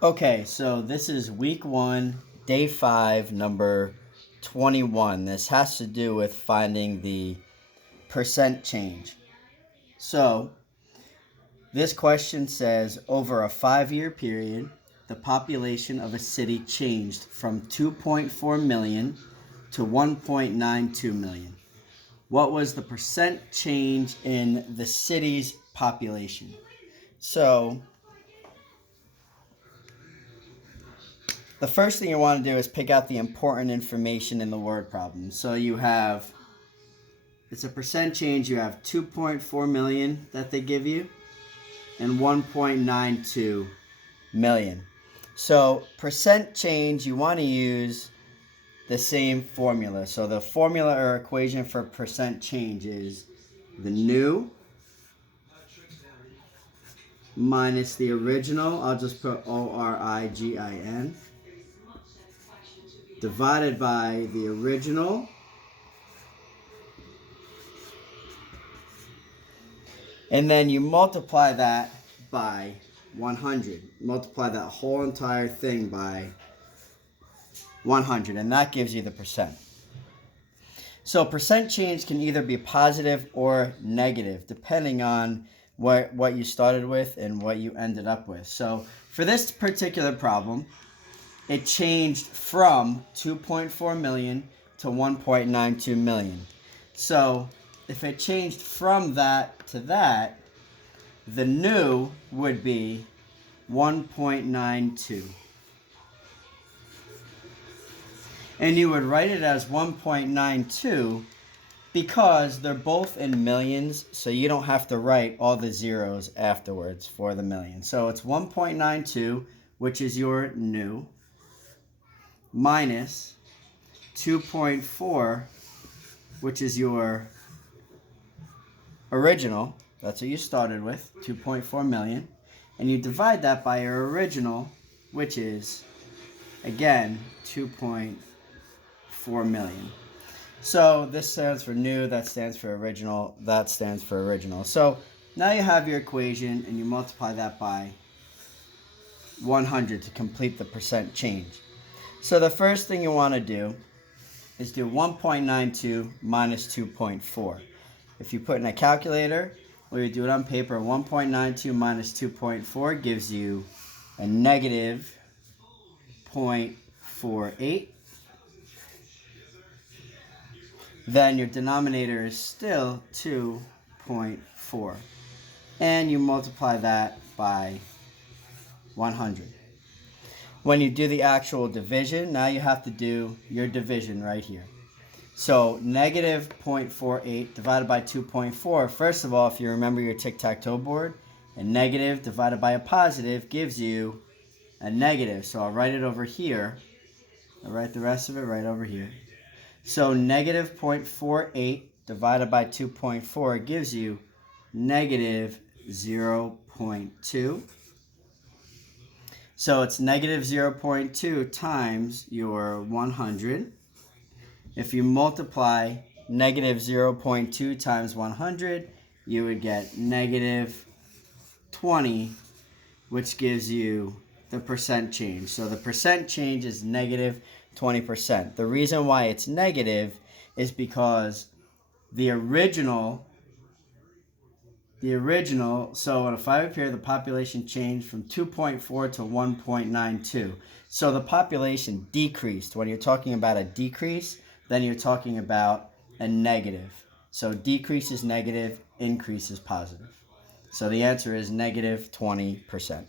Okay, so this is week 1, day 5, number 21. This has to do with finding the percent change. So, this question says, over a 5-year period, the population of a city changed from 2.4 million to 1.92 million. What was the percent change in the city's population? So, the first thing you want to do is pick out the important information in the word problem. So you have, it's a percent change, you have 2.4 million that they give you and 1.92 million. So percent change, you want to use the same formula. So the formula or equation for percent change is the new minus the original, I'll just put ORIGIN, divided by the original, and then you multiply that by 100. Multiply that whole entire thing by 100, and that gives you the percent. So percent change can either be positive or negative, depending on what you started with and what you ended up with. So for this particular problem, it changed from 2.4 million to 1.92 million. So if it changed from that to that, the new would be 1.92. And you would write it as 1.92 because they're both in millions, so you don't have to write all the zeros afterwards for the million. So it's 1.92, which is your new, minus 2.4, which is your original. That's what you started with, 2.4 million. And you divide that by your original, which is, again, 2.4 million. So this stands for new, that stands for original, that stands for original. So now you have your equation and you multiply that by 100 to complete the percent change. So the first thing you want to do is do 1.92 minus 2.4. If you put in a calculator or you do it on paper, 1.92 minus 2.4 gives you a negative 0.48. Then your denominator is still 2.4. And you multiply that by 100. When you do the actual division, now you have to do your division right here. So negative 0.48 divided by 2.4. First of all, if you remember your tic-tac-toe board, a negative divided by a positive gives you a negative. So I'll write it over here. I'll write the rest of it right over here. So negative 0.48 divided by 2.4 gives you negative 0.2. So it's negative 0.2 times your 100. If you multiply negative 0.2 times 100, you would get negative 20, which gives you the percent change. So the percent change is negative 20%. The reason why it's negative is because the original, so in a 5-year period, the population changed from 2.4 to 1.92. So the population decreased. When you're talking about a decrease, then you're talking about a negative. So decrease is negative, increase is positive. So the answer is negative 20%.